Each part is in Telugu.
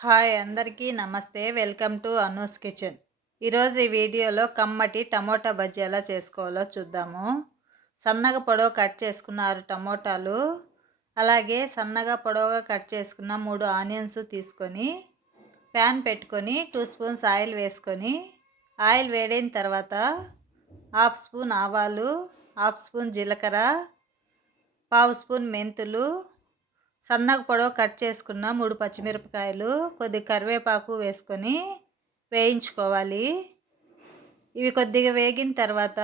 హాయ్ అందరికీ నమస్తే. Welcome to Anu's kitchen. ఈరోజు ఈ వీడియోలో కమ్మటి టమోటా బజ్జీ ఎలా చేసుకోవాలో చూద్దాము. సన్నగా పొడవు కట్ చేసుకున్న 6 టమోటాలు, అలాగే సన్నగా పొడవుగా కట్ చేసుకున్న 3 ఆనియన్స్ తీసుకొని ప్యాన్ పెట్టుకొని 2 స్పూన్స్ ఆయిల్ వేసుకొని, ఆయిల్ వేడైన తర్వాత 1/2 స్పూన్ ఆవాలు, 1/2 స్పూన్ జీలకర్ర, 1/2 స్పూన్ మెంతులు, సన్నగా పొడవు కట్ చేసుకున్న 3 పచ్చిమిరపకాయలు, కొద్దిగా కరివేపాకు వేసుకొని వేయించుకోవాలి. ఇవి కొద్దిగా వేగిన తర్వాత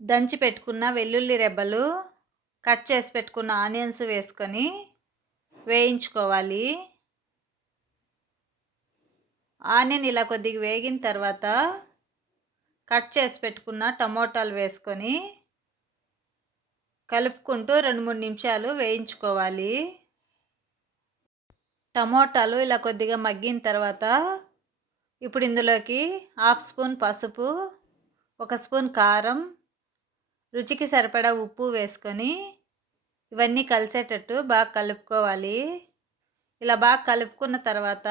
దంచి పెట్టుకున్న వెల్లుల్లి రెబ్బలు, కట్ చేసి పెట్టుకున్న ఆనియన్స్ వేసుకొని వేయించుకోవాలి. ఆనియన్ ఇలా కొద్దిగా వేగిన తర్వాత కట్ చేసి పెట్టుకున్న టమోటాలు వేసుకొని కలుపుకుంటూ 2-3 నిమిషాలు వేయించుకోవాలి. టమోటాలు ఇలా కొద్దిగా మగ్గిన తర్వాత ఇప్పుడు ఇందులోకి 1/2 స్పూన్ పసుపు, 1 స్పూన్ కారం, రుచికి సరిపడా ఉప్పు వేసుకొని ఇవన్నీ కలిసేటట్టు బాగా కలుపుకోవాలి. ఇలా బాగా కలుపుకున్న తర్వాత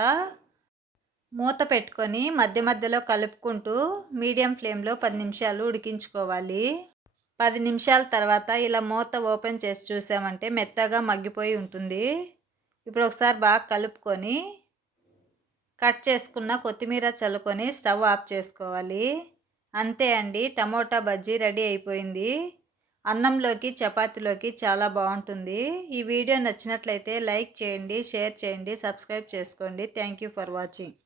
మూత పెట్టుకొని మధ్య మధ్యలో కలుపుకుంటూ మీడియం ఫ్లేమ్లో 10 నిమిషాలు ఉడికించుకోవాలి. 10 నిమిషాల తర్వాత ఇలా మూత ఓపెన్ చేసి చూసామంటే మెత్తగా మగ్గిపోయి ఉంటుంది. ఇప్పుడు ఒకసారి బాగా కలుపుకొని కట్ చేసుకున్న కొత్తిమీర చల్లుకొని స్టవ్ ఆఫ్ చేసుకోవాలి. అంతే అండి, టమోటా బజ్జీ రెడీ అయిపోయింది. అన్నంలోకి చపాతీలోకి చాలా బాగుంటుంది. ఈ వీడియో నచ్చినట్లయితే లైక్ చేయండి, షేర్ చేయండి, సబ్స్క్రైబ్ చేసుకోండి. Thank you for watching.